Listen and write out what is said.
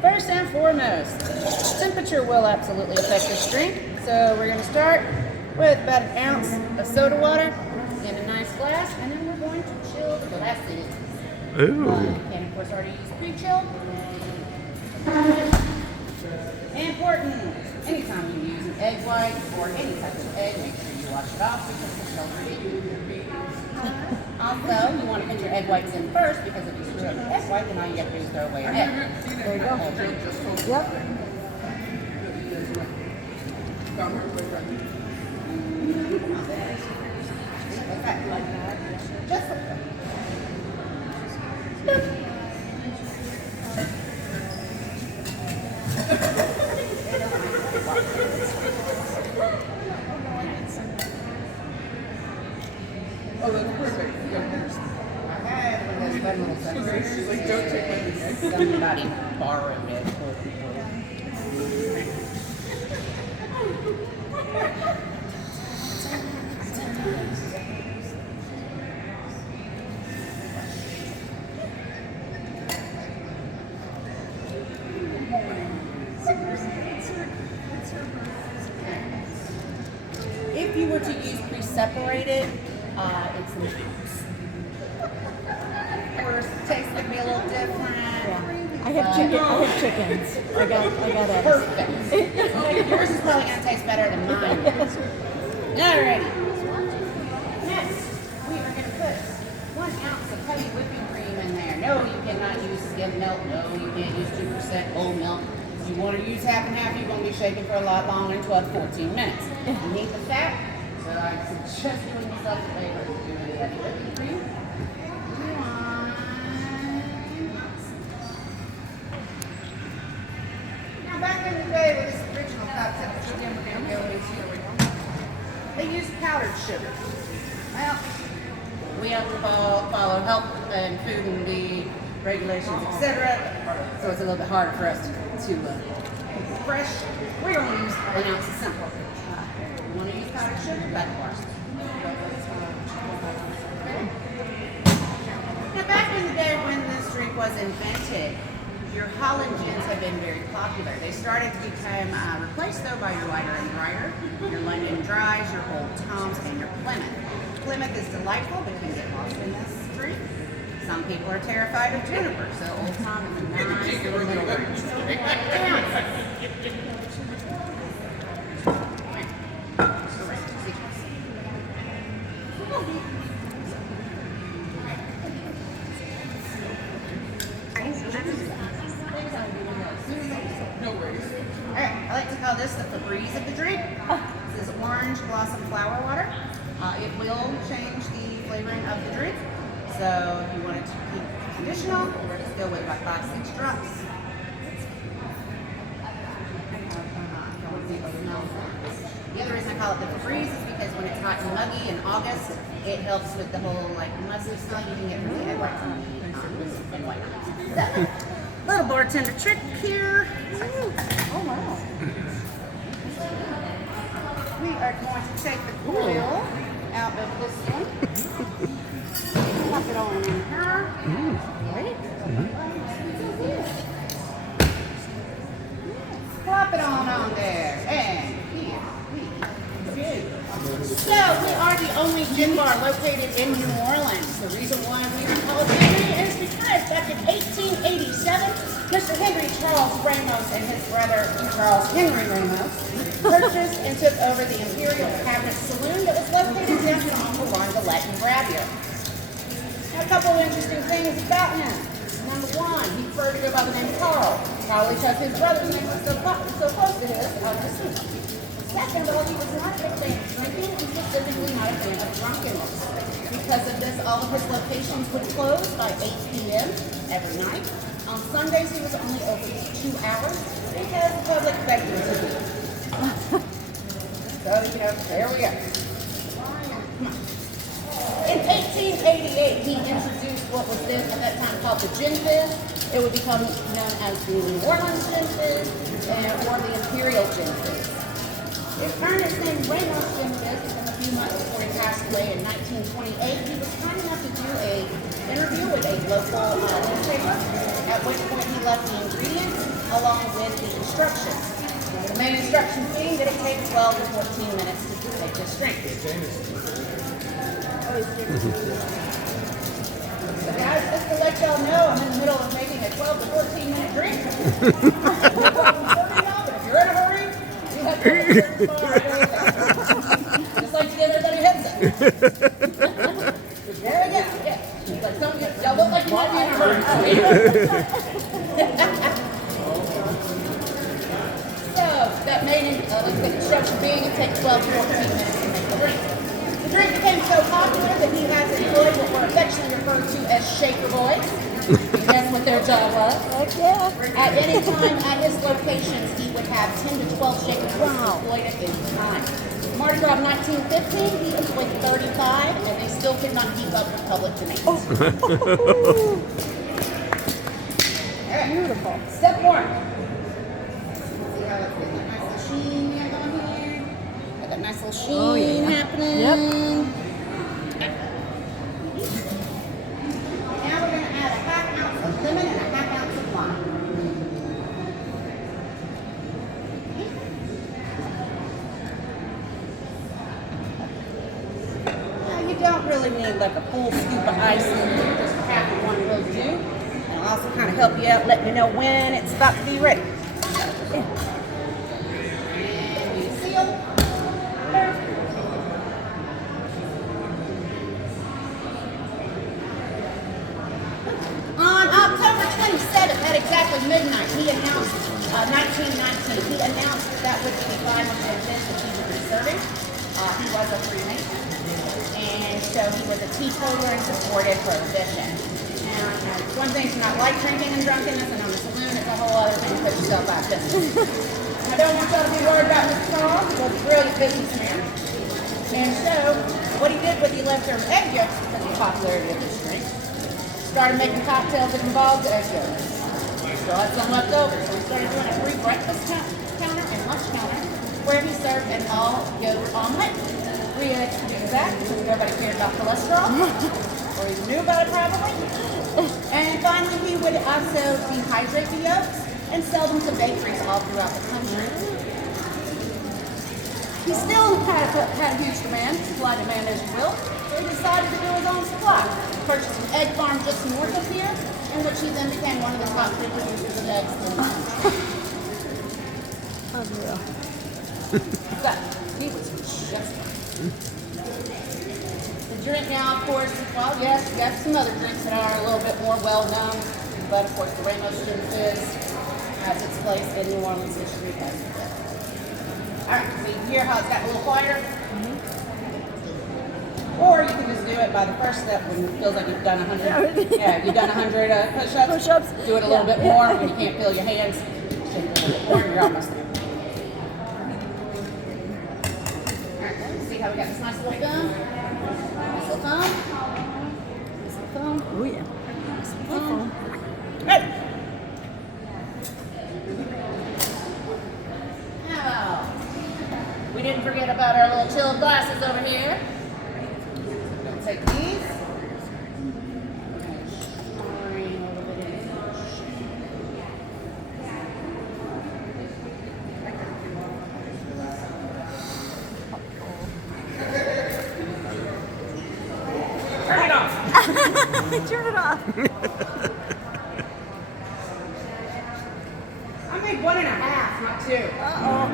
First and foremost, temperature will absolutely affect this drink. So we're going to start with about an ounce of soda water in a nice glass, and then we're going to chill the glasses. Ooh. And of course, already used pre-chill. Important, anytime you use an egg white or any type of egg, make sure you wash it off because the shells are eaten. Also, you want to put your egg whites in first because if you screw up the egg white, then all you got to do is throw away your egg. There you go. Yep. Like that. Just like that. Oh, that's perfect. She's like, don't take my egg. Somebody borrowed it. If you were to use pre-separated, it's the first taste would be a little different. I have chickens. I got eggs. Perfect. Yours is probably gonna taste better than mine. Alrighty. Next, we are gonna put 1 ounce of heavy whipping cream in there. No, you cannot use skim milk. No, you can't use 2% whole milk. If you want to use half and half, you're going to be shaking for a lot longer than 12 to 14 minutes. You need the fat, so I suggest doing yourself a favor. Doing the heavy whipping cream. Now, back in the day with this original cocktail, which again we're going to go into, they used powdered sugar. Well, we have to follow health and food and the regulations, etc. So it's a little bit harder for us to keep it fresh. We're going to use 1 ounce of simple. You want to use powdered sugar? Backwash. Now, back in the day when this drink was invented, your Holland gins have been very popular. They started to become replaced, though, by your lighter and brighter, your London Dries, your Old Toms, and your Plymouth. Plymouth is delightful, but can get lost in this drink. Some people are terrified of juniper, so Old Tom is a nice little range. No worries. Alright, I like to call this the Febreze of the drink. This is orange blossom flower water. It will change the flavoring of the drink. So if you want it to keep traditional, just go with about 5-6 drops. The other reason I call it the Febreze is because when it's hot and muggy in August, it helps with the whole like musky stuff you can get from the egg whites and white. So, little bartender trick here. Oh wow. We are going to take the oil out of this one. Pop it on in here. Right? Plop it on there. And here we go. So, we are the only gin bar located in New Orleans. The reason why we are called Henry is because back in 1887, Mr. Henry Charles Ramos and his brother Charles Henry Ramos purchased and took over the Imperial Cabinet Saloon that was located downtown along the Latin Gravier. Now, a couple of interesting things about him. Number one, he preferred to go by the name Carl, probably because his brother's name was so close to his, obviously. Second of all, he was not a big fan of drinking, and specifically not a fan of drunkenness. Because of this, all of his locations would close by 8 p.m. every night. On Sundays, he was only open for 2 hours because the public begged him to be. So, there we go. In 1888, he introduced what was then at that time called the Gin Fizz. It would become known as the New Orleans Gin Fizz or the Imperial Gin Fizz. His earnest name Ramos Gin Fizz, and a few months before he passed away in 1928, he was kind enough to do an interview with a local newspaper, at which point he left the ingredients along with the instructions. The main instructions being that it takes 12 to 14 minutes to make this drink. So guys, just to let y'all know, I'm in the middle of making a 12 to 14 minute drink. But if you're in a hurry, you have to go far right away. Just like to give everybody a heads up. There we go. Yeah. Like some of y'all look like you might be in a hurry. So that main instruction being it takes 12 to 14 minutes to make the drink. The drink became so popular that he has employed what were affectionately referred to as shaker boys. Guess what their job was? Heck yeah. At any time at his locations, he would have 10 to 12 shaker boys employed at any time. Mardi Gras of 1915, he employed 35, and they still could not keep up with public demand. Oh. Right. Beautiful. Step 1. See how it's getting that nice little sheen going here? Got that nice little sheen happening. Yep. Now we're going to add a half ounce of lemon and a half ounce of lime. Now you don't really need like a full scoop of icing, just half of one will do. And I'll also kind of help you out, letting you know when it's about to be ready. And we seal. On October 27th at exactly midnight, he announced, 1919, he announced that would be the final Gin Fizz that he would be serving. He was a Freemason, and so he was a teetotaler and supported prohibition. Now, it's one thing to not like drinking and drunkenness, and on the saloon, it's a whole other thing to put yourself out of business. I don't want y'all to be worried about Mr. Carl. He was a brilliant businessman. And so, what he did with the leftover egg yolks, because of the popularity of this drink, started making cocktails that involved egg yolks. Still had some left over, so he started doing a free breakfast counter and lunch counter, where he served an all-yolk omelet. 3 eggs to do that, because nobody cared about cholesterol, or even knew about it probably. And finally, he would also dehydrate the yolks and sell them to bakeries all throughout the country. He still had a huge demand, supply demand as you will, so he decided to do his own supply. He purchased an egg farm just north of here, in which he then became one of the top 3 producers of eggs in the country. Unreal. So, he was just the drink now, of course, well, yes, we got some other drinks that are a little bit more well-known, but of course the Ramos Gin Fizz has its place in New Orleans history as well. Alright, so you can hear how it's got a little quieter. Or you can just do it by the first step when it feels like you've done 100. Yeah, you've done 100 push-ups. Push-ups. Do it a little bit more when you can't feel your hands. Shake it a little bit more, you're almost there. Alright, let's see how we got this nice little foam. Nice little foam. Nice little foam. Oh yeah. Nice little foam. Ready. Now, we didn't forget about our little chilled glasses over here. We'll take these. Turn it off. Turn it off. I made 1.5, not 2. Uh-oh.